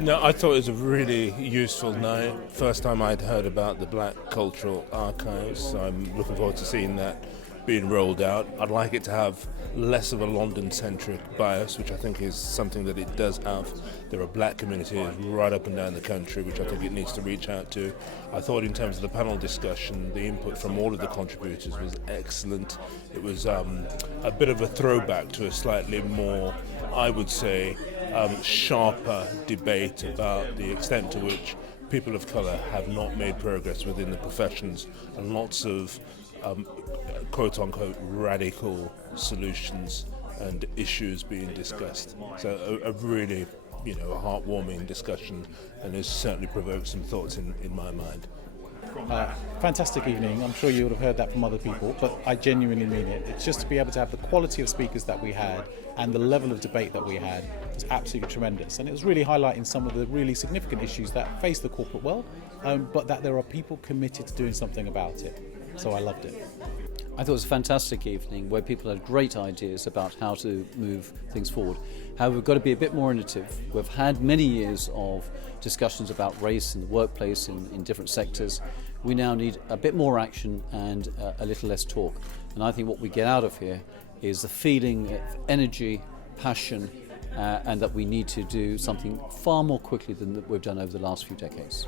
No, I thought it was a really useful night. First time I'd heard about the Black Cultural Archives, so I'm looking forward to seeing that being rolled out. I'd like it to have less of a London-centric bias, which I think is something that it does have. There are black communities right up and down the country, which I think it needs to reach out to. I thought in terms of the panel discussion, the input from all of the contributors was excellent. It was a bit of a throwback to a slightly more, I would say, sharper debate about the extent to which people of colour have not made progress within the professions, and lots of quote-unquote radical solutions and issues being discussed. So a really, a heartwarming discussion, and it's certainly provoked some thoughts in my mind. Fantastic evening. I'm sure you would have heard that from other people, but I genuinely mean it. It's just to be able to have the quality of speakers that we had and the level of debate that we had was absolutely tremendous. And it was really highlighting some of the really significant issues that face the corporate world, but that there are people committed to doing something about it. So I loved it. I thought it was a fantastic evening where people had great ideas about how to move things forward. However, we've got to be a bit more innovative. We've had many years of discussions about race in the workplace in different sectors. We now need a bit more action and a little less talk. And I think what we get out of here is the feeling of energy, passion, and that we need to do something far more quickly than we've done over the last few decades.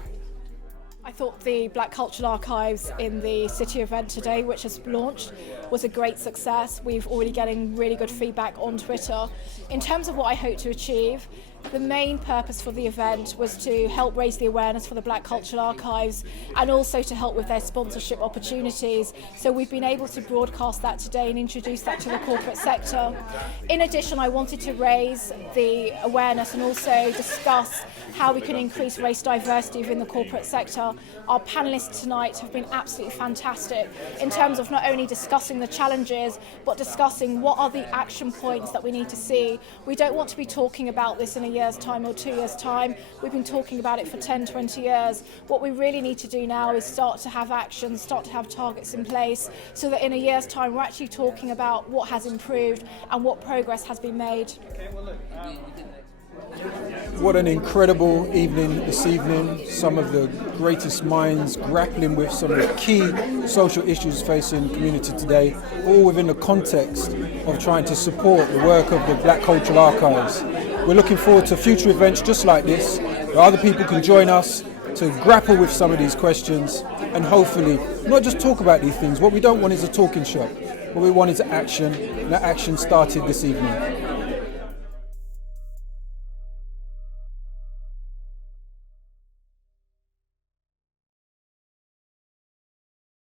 I thought the Black Cultural Archives in the City event today, which has launched, was a great success. We've already getting really good feedback on Twitter. In terms of what I hope to achieve, the main purpose for the event was to help raise the awareness for the Black Cultural Archives and also to help with their sponsorship opportunities. So we've been able to broadcast that today and introduce that to the corporate sector. In addition, I wanted to raise the awareness and also discuss how we can increase race diversity within the corporate sector. Our panellists tonight have been absolutely fantastic in terms of not only discussing the challenges, but discussing what are the action points that we need to see. We don't want to be talking about this in a year's time or 2 years' time. We've been talking about it for 10, 20 years. What we really need to do now is start to have action, start to have targets in place, so that in a year's time we're actually talking about what has improved and what progress has been made. What an incredible evening this evening. Some of the greatest minds grappling with some of the key social issues facing the community today, all within the context of trying to support the work of the Black Cultural Archives. We're looking forward to future events just like this, where other people can join us to grapple with some of these questions and hopefully not just talk about these things. What we don't want is a talking shop. What we want is action, and that action started this evening.